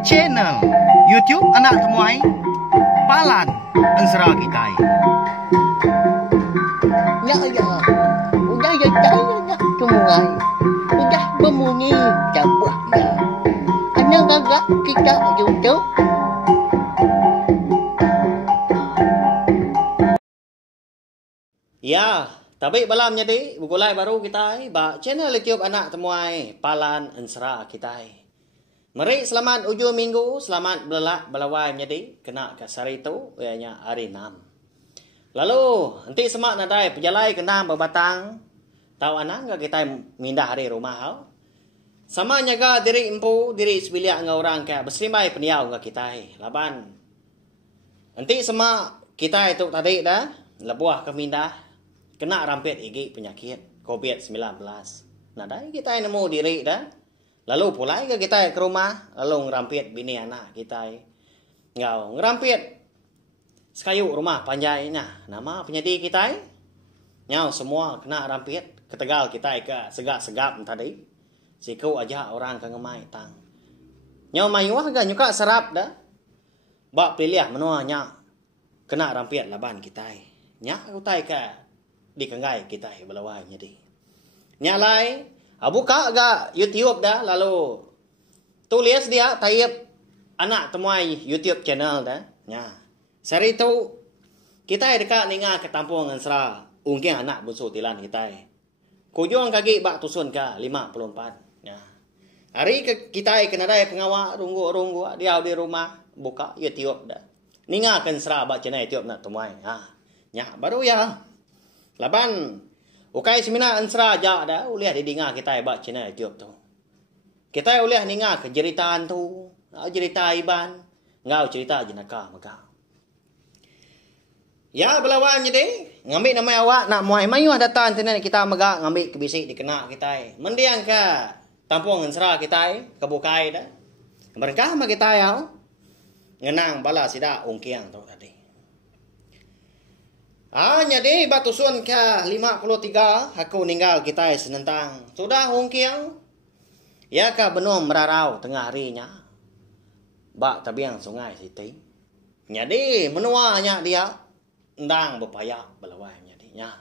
Channel YouTube anak temuai Palan Ensera Kitai. Ya ya, udah ya ya temuai, udah berbunyi cabutnya. Anak gagak kita YouTube. Ya, tapi malam jadi bukulai baru kita ba channel YouTube anak temuai Palan Ensera kita. Mari selamat ujung minggu, selamat belak belawai jadi kena ke hari itu ianya hari 6. Lalu nanti semak nadai pejalai kena berbatang tahu anak enggak kita mindah hari rumah hau. Sama nyaga diri empu, diri sebiliak dengan orang ke berserimai peniau enggak kita. Laban. Nanti semak kita itu tadi dah lebuah ke mindah kena rampit igi penyakit COVID-19. Nah, dah kita nemu diri dah. Lalu pulai ke kita ke rumah, lalu ngerampit bini anak kita. Ngau ngerampit sekayu rumah panjai nah, nama penyedi kita. Ngau semua kena rampit ke Tegal kita ke segap-segap tadi. Siku aja orang ke ngemai tang. Ngau mayuah ke nyuka serap dah. Bak pilih menuanya kena rampit laban kita. Nyak utai ke di kengai kita belawai jadi. Nyalai, buka agak YouTube dah lalu tulis dia taip anak temuai YouTube channel dah. Nya. Sehari itu kita dekat ninga ke Tampung Ensera, ungking anak bunsu tilan kita. Kujung kaki bak tusun ke 54. Nya. Hari kita kena ada pengawal runggu-runggu dia di rumah buka YouTube dah. Ninga ke Ensera bak channel YouTube nak temuai. Nya baru ya. Laban, ukai semina Ensera aja dah, uliah didinga kita buat channel YouTube tu. Kita uliah ninga ke jeritaan tu, cerita iban, ngau cerita jenaka maka. Ya belawan jadi, ngambil nama awak nak muai mayuh datang tenan kita megak ngambil kebisik dikena kita. Mendiang ke Tampung Ensera kita, kebukai dah. Berkah mak kita ya. Ngenang bala sida ungkiang tu tadi. Jadi batusun ke 53 aku ninggal kita senentang. Sudah hongkiang. Ya ke benum merarau tengah harinya. Bak tabiang sungai siti. Jadi menuanya dia ndang berpayak belawai jadi nya.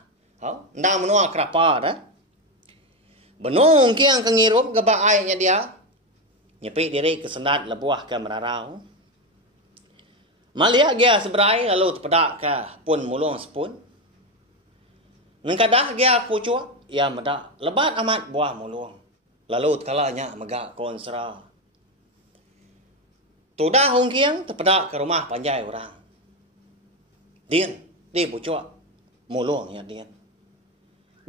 Ndang menua kerapa dah. Benung kiang kengirup ke baainya dia. Nyepi diri kesendat lebuah ke merarau. Malia dia seberai lalu terpedak ke pun mulung sepun. Nengkadah dia kucuk, ya medak lebat amat buah mulung. Lalu kalanya megak konsera. Tudah hongkiang terpedak ke rumah panjai orang. Din, di pucuk mulung ya din.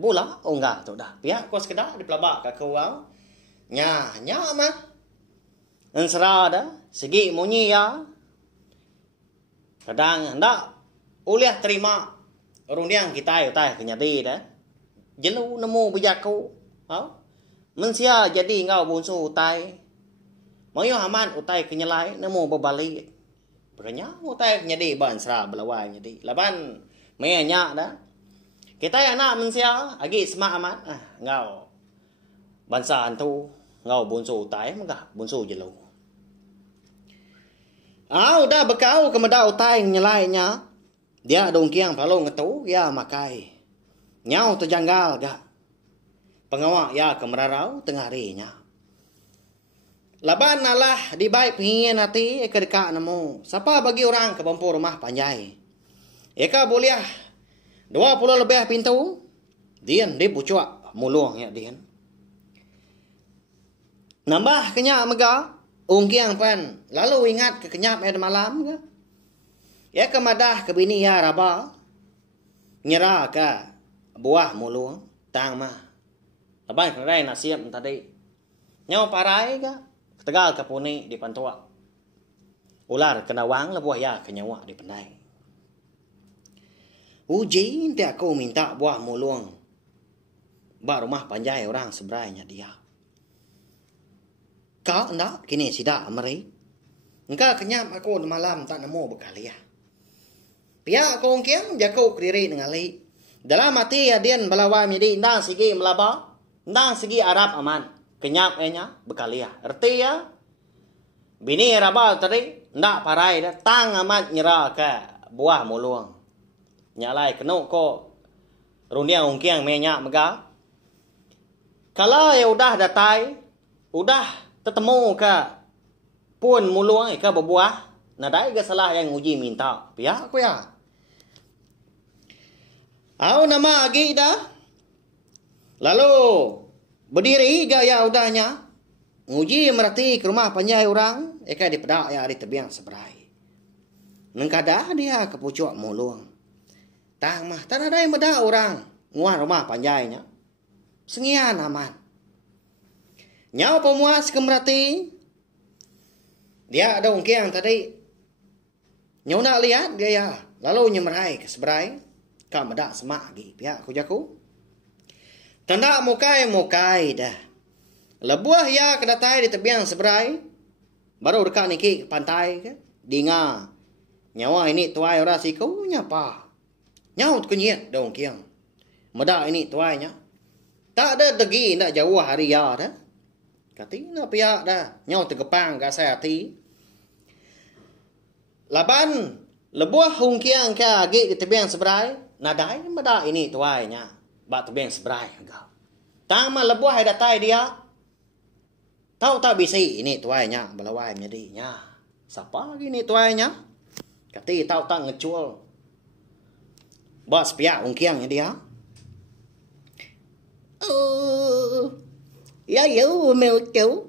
Bula enggak tu dah. Pihak kos kedak di pelabak ke kau. Nya mah. Ensera dah, segi munyi ya. Kadang hendak uliah terima rundiang kita utai kenyadi dah. Jelu nemu bejaku. Mensia jadi ngau bunsu utai. Mayu aman utai kenyelai nemu berbalik. Berenya utai kenyadi ban Ensera belawai jadi. Laban menya dah. Kita anak mensia agi semak aman. Ngau bansa antu ngau bunsu utai megah bunsu jelu. Udah bekau kemeda utai nyelainya. Dia dongkiang palu ngetu ya makai. Nyau terjanggal gak. Pengawak ya kemerarau tengah harinya. Laban alah di baik pingin hati eka dekat nemu. Siapa bagi orang ke bampu rumah panjai. Eka boleh 20 lebih pintu. Dian di pucuk mulung ya dian. Nambah kenyak megah. Ungkiang pan, lalu ingat ke kenyap air malam ke? Ya kemadah ke bini ya raba. Nyerah ke buah mulung, tang mah. Laban kerai nasiap tadi. Nyau parai ke? Tegal ke puni di pantua. Ular kena wang lebuah ya ke nyawa di penai. Uji nanti aku minta buah mulung. Ba rumah panjai orang seberainya dia. Kau enggak kini sidak mari. Engkau kenyap aku malam tak nemu bekali ya. Pihak aku ungkiang jaku kediri dengan li. Dalam hati adian balawa menjadi ndang segi melaba, ndang segi Arab aman. kenyap nya bekalia. Erti ya, bini rabal tadi ndak parai dah tang amat nyerah ke buah muluang. Nyalai kenu ko runia ungkiang menyak mega. Kalau ya udah datai, udah tetemu ke pun muluang ke berbuah, nadai ke salah yang uji minta. Pihak aku ya. Au nama agi dah. Lalu berdiri gaya udahnya. Nguji merati ke rumah panjai orang. Eka di pedak ya di tebiang seberai. Nengkadah dia ke pucuk muluang. Tang mah tak ada yang bedak orang. Nguan rumah panjainya. Sengian aman. Nyau pemuas ke merati. Dia ada ungkiang tadi. Nyau nak lihat dia ya. Lalu nyemerai ke seberai. Kau medak semak di pihak kujaku. Tanda mukai dah. Lebuah ya kedatai di tebiang seberai. Baru dekat niki ke pantai ke. Dinga. Nyawa ini tuai orang siku nyapa. Nyaut kenyit dong kiang. Medak ini tuainya. Tak ada degi nak jauh hari ya dah. Kati nak pihak dah. Nyaut tergepang ke saya hati. Laban. Lebuah hungkiang ke agi di tebiang seberai. Nadai medak ini tuainya. Bak tebiang seberai engkau. Tama lebuah hai datai dia. Tahu tak bisi ini tuainya belawai menjadinya. Siapa lagi ini tuainya? Kati tahu tak ngecul. Bos pihak ungkiangnya dia. Ya yêu mèo chú.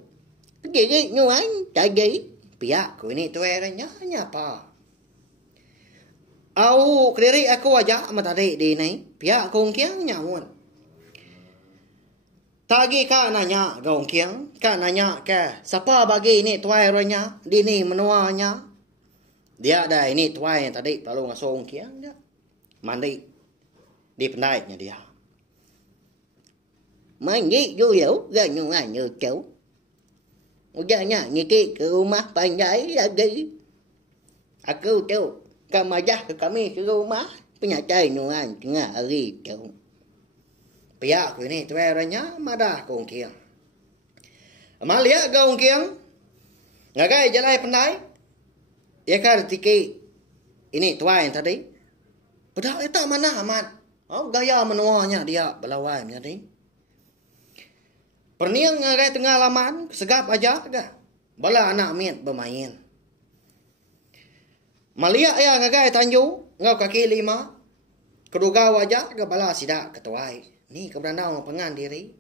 Cái gì ngoan tại gì? Pihak ku ini tuainya nyapa. Au kediri aku aja sama tadi di ini. Pihak ku ungkiang nyamun. Tagi ka nanya gaung kiang, ka nanya ke siapa bagi ini tuai ronya, di ni menuanya. Dia ada ini tuai yang tadi lalu ngasong kiang dia. Mandi di pendaiknya dia. Mandi du hiểu gần như là như chú. Udah nyanyi ke rumah panjai lagi. Aku tu kamu aja ke kami ke rumah penyacai nuan tengah hari tu. Pihak ku ini tuai ronya madah gaung kiang. Malia gaung kiang. Ngagai jalai pendai. Ya kan tiki ini tuai yang tadi. Padahal itu mana amat. Oh gaya menuanya dia belawai menjadi. Perniang ngagai tengah laman segap aja dah. Bala anak miat bermain. Malia ya ngagai tanju ngau kaki lima. Keduga wajah ke bala sidak ketuai. Ni keberandau pengan diri.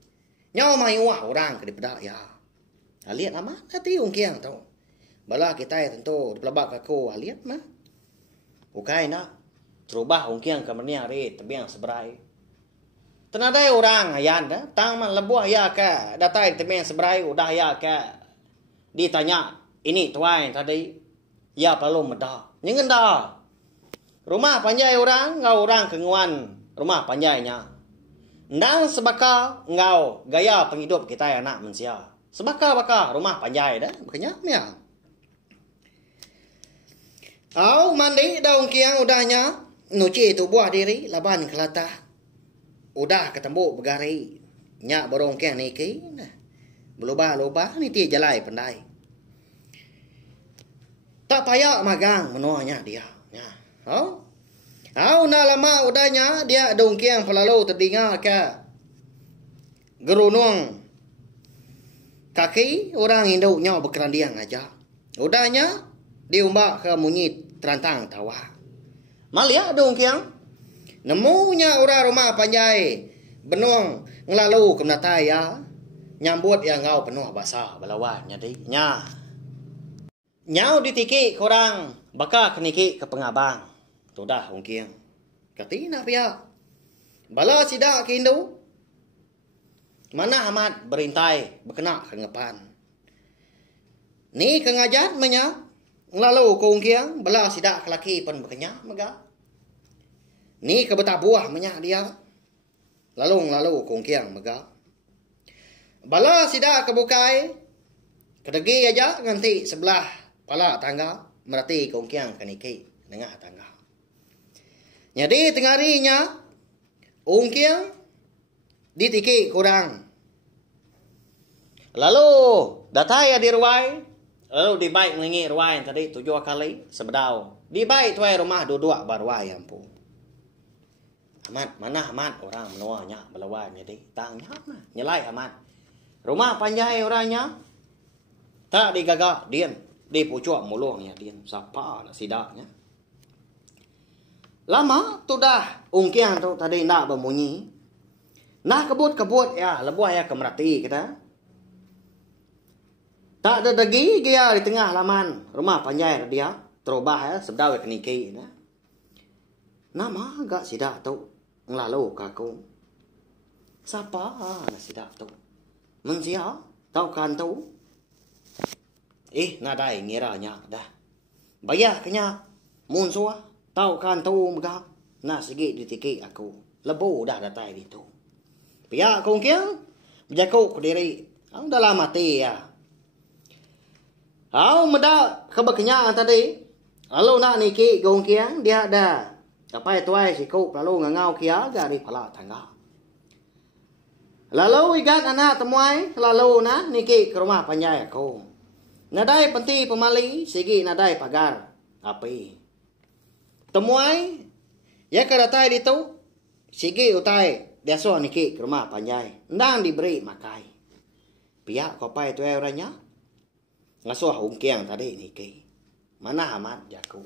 Nyau mai wah orang ke dipedak ya. Lihat amat hati ungkiang tau. Bala kita tentu dipelabak aku lihat mah. Bukai nak. Terubah ungkiang ke mernia ri tebiang seberai. Tenadai orang ayan dah. Tang man lebuah ya ke. Datai tebiang seberai udah ya ke. Ditanya. Ini tuai tadi. Ya perlu medah. Nyengen dah. Rumah panjai orang. Ngau orang kenguan. Rumah panjainya. Ndang sebaka ngau gaya penghidup kita anak manusia. Sebaka rumah panjai dah. Makanya ya. Au mandi daun kiang udahnya. Nuci tu buah diri laban kelata. Udah ketemu begari. Nyak borong kiang niki. Berubah-ubah ni ti jalai pandai. Tak payah magang menuanya dia. Ya. Au na lama udahnya dia daun kiang pelalu terdengar ke gerunung kaki orang induknya berkerandiang aja. Udahnya diumbak ke munyi terantang tawa. Malia daun kiang nemunya orang rumah panjai benuang ngelalu ke menatai ya. Nyambut yang ngau penuh basah balawan nyadi nya. Nyau ditiki korang baka keniki ke pengabang. Sudah ungkiang. Katina pihak. Bala sidak ke Hindu. Mana amat berintai berkena kengepan. Ni kengajat menya. Lalu ke ungkiang. Bala sidak ke laki pun berkenyak mega. Ni ke betah buah menya dia. Lalu ke ungkiang mega. Bala sidak ke bukai. Kedegi aja nganti sebelah pala tangga. Merati ke ungkiang ke niki. Tengah tangga. Jadi tengah harinya ungkiang ditiki kurang. Lalu datai di ruai. Lalu dibaik mengingi ruai tadi 7 kali sebedau. Dibaik tuai rumah dua baruai ampun. Amat, mana amat orang menuanya belawai jadi tangnya nyelai amat. Rumah panjai orangnya tak digagak dian di pucuk mulungnya dian siapa nak sidaknya. Lama tu dah ungkian tu tadi nak berbunyi. Nak kebut ya lebuah ya kemerati kita. Tak ada lagi dia di tengah laman rumah panjai dia terubah ya sebedau keniki na. Nama agak sidak tu ngelalu kaku. Siapa nak sidak tu? Mensia tau kan tu. Nadai ngiranya dah. Bayar kenya mun sua tau kan tu megak. Nak sigi ditiki aku. Lebu dah datai di tu. Pihak kong kiang berjaku ke diri. Ang dah lama mati ya. Au meda kebeknya tadi. Lalu nak niki kong kiang dia ada. Kapai tuai siku lalu ngangau kia dari pala tangga. Lalu igat anak temuai lalu na niki ke rumah panjai aku. Nadai penti pemali sigi nadai pagar api. Temuai ya kadatai ditu sigi utai dia so niki ke rumah panjai. Ndang diberi makai. Pihak kapai tuai orangnya ngasuh ungkiang tadi niki. Mana amat jaku.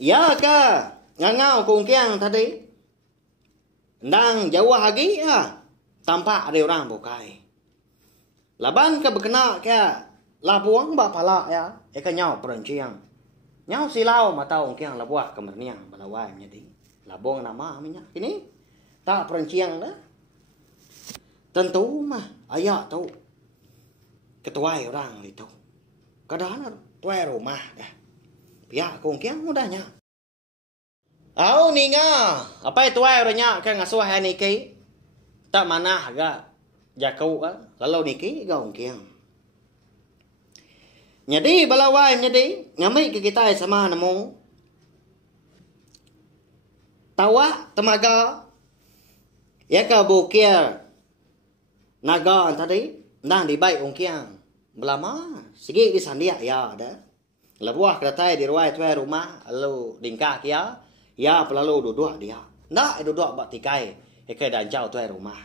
Ya ka ngangau kungkiang tadi. Ndang jauh lagi ya. Tampak ada orang bukai. Laban ke berkena ke labuang bapala ya. Eka nyau perenciang. Nyau silau mata ungkiang labuah kemerniang balawai menjadi. Labuang nama minyak ini. Tak perenciang dah. Tentu mah ayah tu. Ketuai orang itu. Kadang tuai rumah dah. Pihak kongkiang mudahnya. Au ni nga. Apa itu ai orangnya kan ngasuh hai niki. Tak mana agak jakau lalu niki kongkiang. Jadi balawai jadi ngamai ke kita sama nemu. Tawa temaga. Ya ka bukir. Naga tadi nang dibaik kongkiang. Belama sigi di sandia ya dah. Lebuah keratai di ruai tuai rumah lalu dingkah kia ya pelalu duduk dia. Ndak duduk bak tikai ekai dan jauh tuai rumah.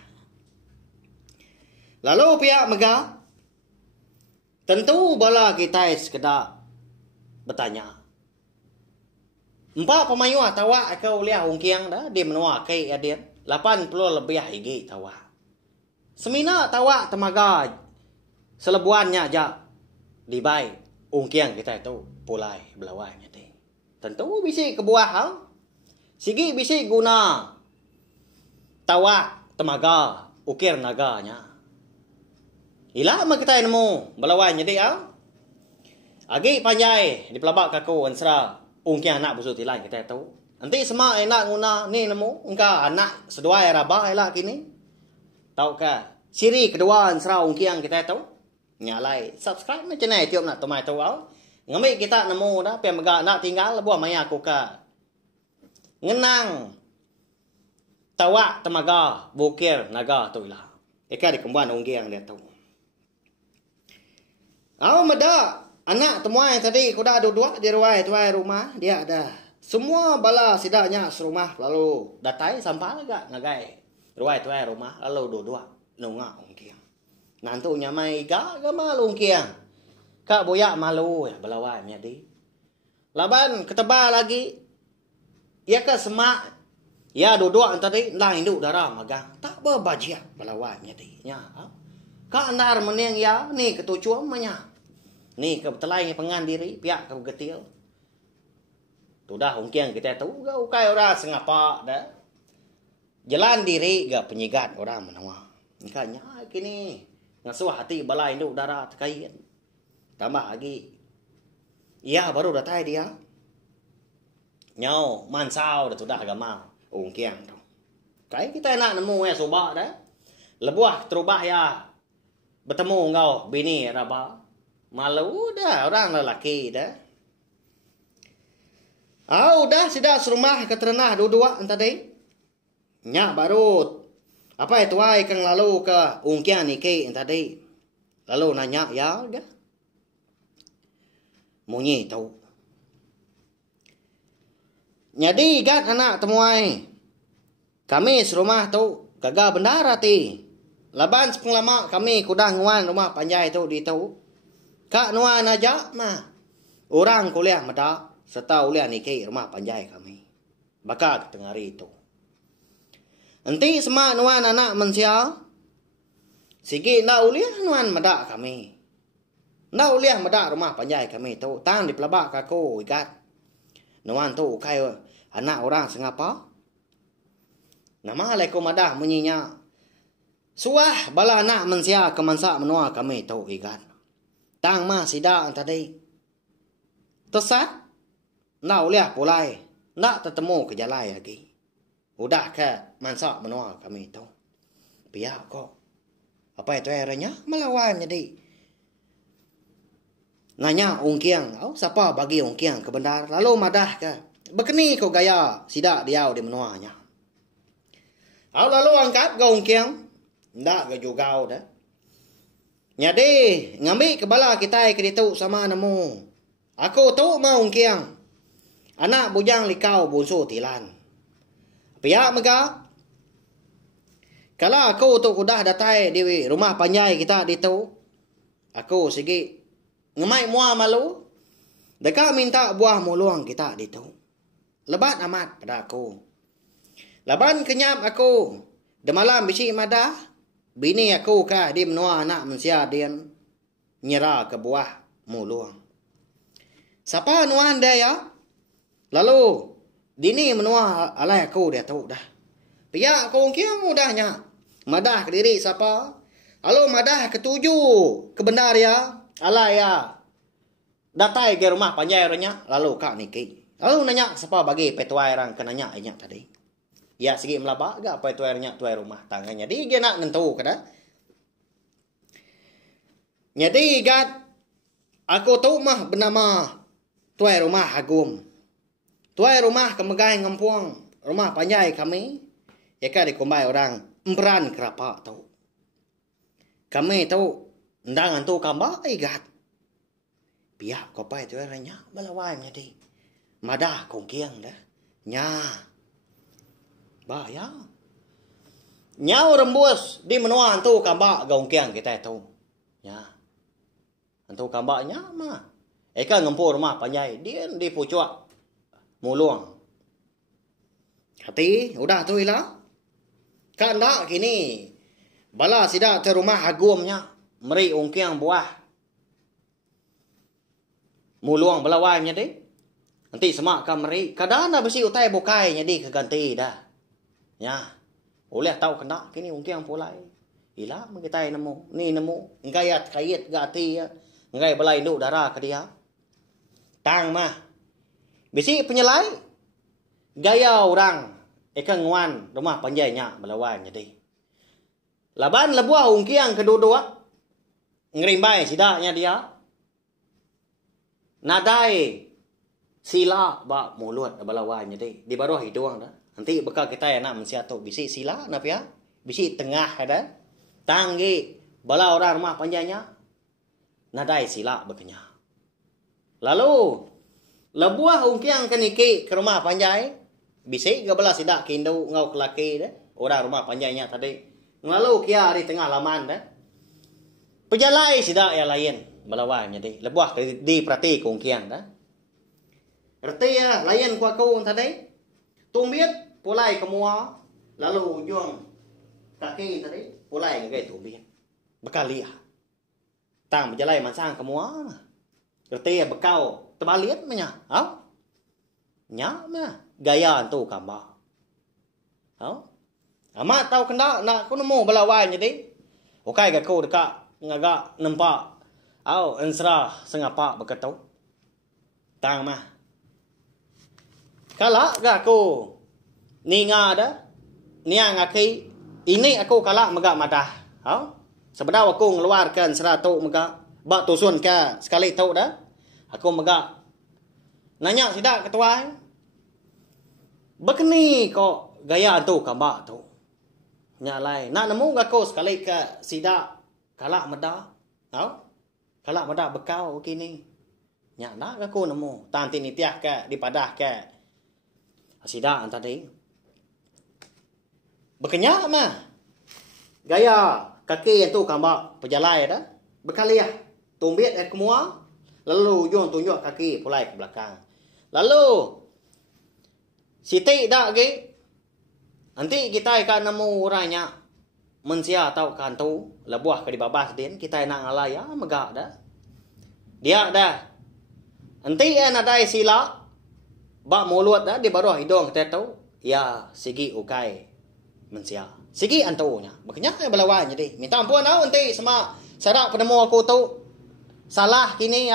Lalu pihak mega tentu bala kita sekedar bertanya. Empat pemayu tawa kau lihat ungkiang dah di menua kai dia 80 lebih higi tawa. Semina tawa temaga selebuannya aja dibai. Ungkiang kita itu pulai belawainya deh. Tentu bisa kebuah hal. Sigi bisa guna tawa temaga ukir naganya. Ila mah kita nemu belawainya deh al. Agi panjai di pelabak kaku ansra ungkiang anak busut ilan kita itu. Nanti semua enak guna ni nemu engka anak sedua raba elak kini. Tahu ka siri kedua ansra ungkiang kita itu. Nyalai subscribe na channel tiap nak tomai tu au ngamai kita nemu dah pe mega nak tinggal buah maya aku ka ngenang tawa temaga bukir naga tu lah eka di kembuan unggiang dia tu au meda anak temuai tadi kuda dua di ruai tuai rumah dia ada semua bala sidaknya serumah lalu datai sampai agak ngagai ruai tuai rumah lalu dua nunga unggiang. Nantunya mai gak malu kiang. Kak boyak malu ya belawai jadi. Laban ketebal lagi. Ya ke semak. Ya duduk tadi lah induk darah magang. Tak berbajia belawai jadi. Ya. Kak andar meneng ya ni ketujuan manya. Ni kebetulan pengan diri pihak kegetil. Tu dah ungkiang kita tu gak ukai orang sengapa dah. Jalan diri gak penyigat orang menawa. Makanya kini ngasuh hati balai induk darah terkait. Tambah lagi. Iya baru datai dia. Nyau mansau dah sudah agak mau. Ungkiang tu. Kai kita nak nemu ya sobak dah. Lebuah terubah ya. Bertemu engkau bini raba. Malu dah orang lelaki dah. Dah sudah serumah keterenah dua-dua tadi. Nyak baru Apa itu ai kang lalu ke ungkian niki tadi. Lalu nanya ya udah. Munyi tahu. Jadi gat anak temuai. Kami serumah tu kagak bendara ti. Laban sepeng kami kudang nguan rumah panjai tu di tu. Kak nuan aja mah. Orang kuliah meda serta uliah niki rumah panjai kami. Bakal tengari itu. Enti semak nuan anak mensia. Sigi nak uliah nuan meda kami. Nak uliah meda rumah panjai kami tu. Tang di pelabak kaku ikat. Nuan tu kai anak orang sengapa. Nama alaikum madah munyinya. Suah bala anak mensia kemansa menua kami tu ikat. Tang mah sida tadi. Tesat. Nak uliah pulai. Nak tetemu ke jalai lagi. Udah ke mansa menua kami tu. Biar kok. Apa itu eranya? Melawan jadi. Nanya ungkiang. Oh, siapa bagi ungkiang ke bendar? Lalu madah ke. Bekeni kau gaya. Sidak dia di menuanya. Oh, lalu angkat ke ungkiang. Ndak ke juga dah. Jadi, ngambil kebala kita ke ditu sama nemu. Aku tu mau ungkiang. Anak bujang likau bunsu tilan. Pihak mega. Kalau aku tu udah datai di rumah panjai kita ditu. Aku sigi ngemai mua malu. Deka minta buah muluang kita ditu. Lebat amat pada aku. Laban kenyap aku. Demalam bisi madah. Bini aku kah di menua anak mensia dian. Nyerah ke buah muluang. Siapa nuan dia ya? Lalu dini menua alai aku dia tahu dah. Pihak aku kia mudahnya. Madah ke diri siapa? Lalu madah ketujuh ke bendar ya. Alai ya. Datai ke rumah panjai orangnya. Lalu kak niki. Lalu nanya siapa bagi petuai orang kenanya inya tadi. Ya segi melabak gak petuai orangnya tuai rumah tangannya. Di dia nak nentu kada. Jadi gat. Aku tahu mah bernama tuai rumah Agum. Tuai rumah kemegai ngempuang. Rumah panjai kami. Eka dikumbai orang emperan kerapa tahu. Kami tahu. Ndangan tu kambak igat. Biar kopai tu orangnya. Balawai jadi. Madah kongkiang dah. Nya. Bahaya. Nyau rembus. Di menua tu kambak kongkiang kita tahu. Nya. Antu kambaknya mah. Eka ngempur rumah panjai. Dia di pucuk. Muluang. Hati, udah tu ilah. Kan tak kini. Bala sida te rumah agumnya. Meri ungkiang buah. Muluang belawainya deh. Nanti semak kan meri. Kadana besi utai bukainya di keganti dah. Ya. Oleh tahu kena kini ungkiang pulai. Ilah kita nemu. Ni nemu. Ngayat kayat gati ya. Ngay balai induk darah ke dia. Tang mah. Bisi penyelai. Gaya orang. Eka nguan rumah panjainya melawan jadi. Laban lebuah ungkiang kedua-dua. Ngerimbai sidaknya dia. Nadai. Sila bak mulut balawan jadi. Di baruh hidung dah. Nanti bekal kita ya nak mensiatu. Bisi sila napa ya. Bisi tengah ada. Tanggi. Bala orang rumah panjainya. Nadai sila bekenya. Lalu. Lebuah ungkiang keniki ke rumah panjai. Bisik ke belah sidak kindu ngau kelaki dah. Orang rumah panjainya tadi. Lalu kia di tengah laman dah. Pejalai sidak yang lain. Balawan jadi. Lebuah di perhati ungkiang dah. Erti ya lain ku aku tadi. Tumbit pulai kemua. Lalu ujung kaki tadi. Pulai ngagai tumbit. Bekal liah. Tang pejalai mansang kemua. Erti ya bekau. Terbalik mah ha? Nya mah gaya tu kambak. Ha? Amat tahu kena nak ku nemu belawai jadi. Okai ga ku dekat ngaga nampak. Au ensra sengapa bekatau. Tang mah. Kala ga ku ni ngada. Niang aki ini aku kala megak madah. Ha? Sebenarnya aku ngeluarkan 100 megak bak tusun ke sekali tahu dah. Aku megak. Nanya sidak ketua. Bekeni kok gaya tu kambak tu. Nya lai nak nemu gako sekali ke sida kalak meda. Kalak meda bekau kini. Nya nak gako nemu. Tanti ni tiah ke dipadah ke sida tadi. Berkenyak mah. Gaya kaki yang tu kambak pejalai dah. Berkaliah. Tumbit ke semua. Lalu Jun tunjuk kaki pulai ke belakang. Lalu Siti dak ge. Nanti kita akan nemu orangnya mensia atau kantu lebuah ke di babas din kita nak ngalaya megak dah. Dia dah. Nanti ada sila bak mulut dah di bawah hidung kita tahu ya sigi ukai mensia. Sigi antunya. Makanya belawan jadi. Minta ampun nanti sama sadak penemu aku tu salah kini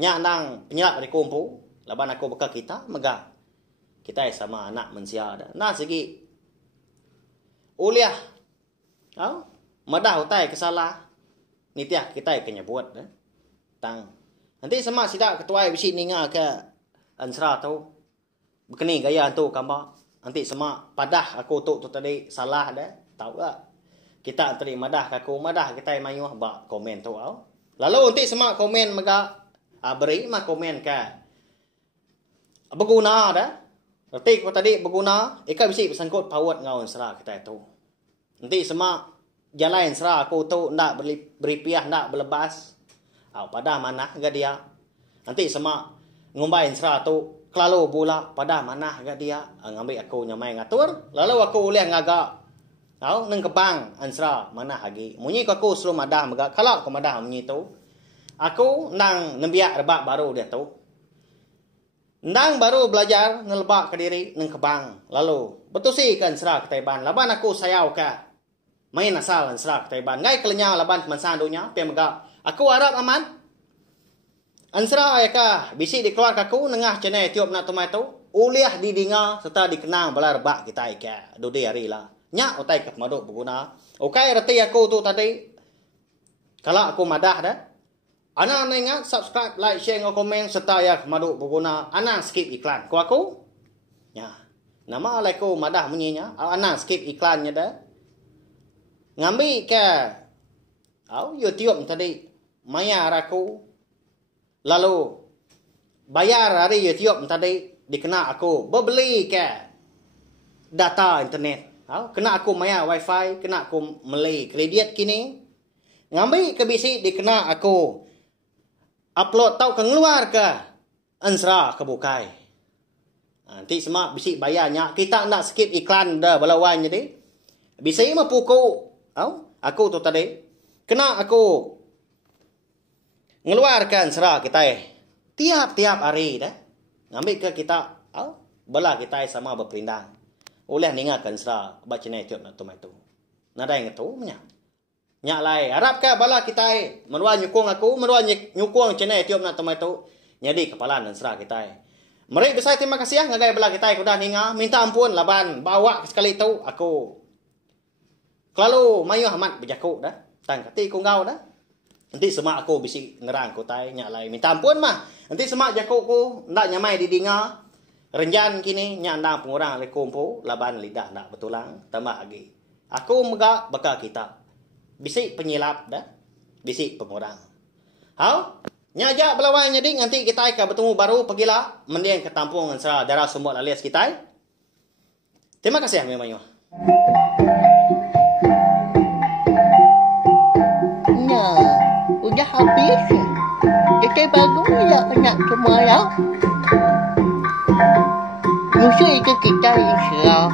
nya nang penyelak di kumpu laban aku bekal kita megak. Kita sama anak mensia dah. Nah segi uliah. Madah utai kesalah. Nitiah kita kena buat dah. Tang. Nanti sama sidak ketua bisi ninga ke ansra tu. Bekeni gaya tu kamba. Nanti sama padah aku tu tadi salah dah. Tahu tak? Kita tadi madah aku madah kita mayuh bak komen tu Lalu nanti sama komen megak beri mah komen ke berguna dah. Nanti kau tadi berguna, ika bisi bersangkut pawat ngau ansra kita itu. Nanti semua jalan ansra aku tu ndak beripiah ndak berlebas. Pada mana ke dia? Nanti semua ngumbai ansra tu kelalu bola pada mana ke dia? Ngambil aku nyamai ngatur, lalu aku ulih ngagak. Nang kebang ansra mana lagi? Munyi aku suruh madah megak. Kalau aku madah munyi tu, aku nang nembiak rebak baru dia tu. Nang baru belajar ngelebak ke diri nang kebang. Lalu betusi kan serak ke Taiban. Laban aku sayau ke main asal serak ke Taiban. Ngai kelenya laban teman dunia pe megak. Aku harap aman. Ansra ya ka bisi dikeluar aku nengah cenai tiup nak tomai tu. Uliah didinga serta dikenang bala rebak kita ke dudi hari lah. Nya utai ke maduk berguna. Okai reti aku tu tadi. Kalau aku madah dah. Ana ingat subscribe, like, share, komen serta ya maduk berguna. Ana skip iklan. Ku aku? Ya. Nama alaiku madah bunyinya. Ana skip iklannya dah. Ngambil ke YouTube tadi. Mayar aku. Lalu bayar hari YouTube tadi dikena aku berbeli ke data internet. Kena aku mayar wifi, kena aku beli kredit kini. Ngambil ke bisi dikena aku upload tau keluar ke ansra ke bukai. Nanti semua bisi bayarnya. Kita nak skip iklan dah belawan jadi. Bisi mah pukul. Aku tu tadi. Kena aku ngeluarkan ansra kita tiap-tiap hari dah. Ngambil ke kita. Bela kita sama berperindang. Oleh ningakan ansra baca tiap nak tomai tu. Nada yang tu punya. Nyak lai harap ke bala kita menua nyukung aku menua nyukung channel tiup nak tomai tu jadi kepala dan serah kita. Mari besar terima kasih ngagai bala kita kuda ninga minta ampun laban bawa sekali tu aku kalau mayu amat berjaku dah tang kati ku ngau dah. Nanti semua aku bisi ngerang ku tai nyak lai minta ampun mah. Nanti semua jaku ku ndak nyamai di dinga renjan kini nyak ndak pengurang le kumpu laban lidah ndak betulang tambah lagi. Aku megak bekal kita. Bisik penyilap dah. Bisik pengurang. Nyajak belawan jadi nanti kita akan bertemu baru pergilah mendiang ke tampung ansra darah sumber alias kita. Terima kasih memangnya. Nah, udah habis. Kita bagus ya anak semua ya. Musuh itu kita insya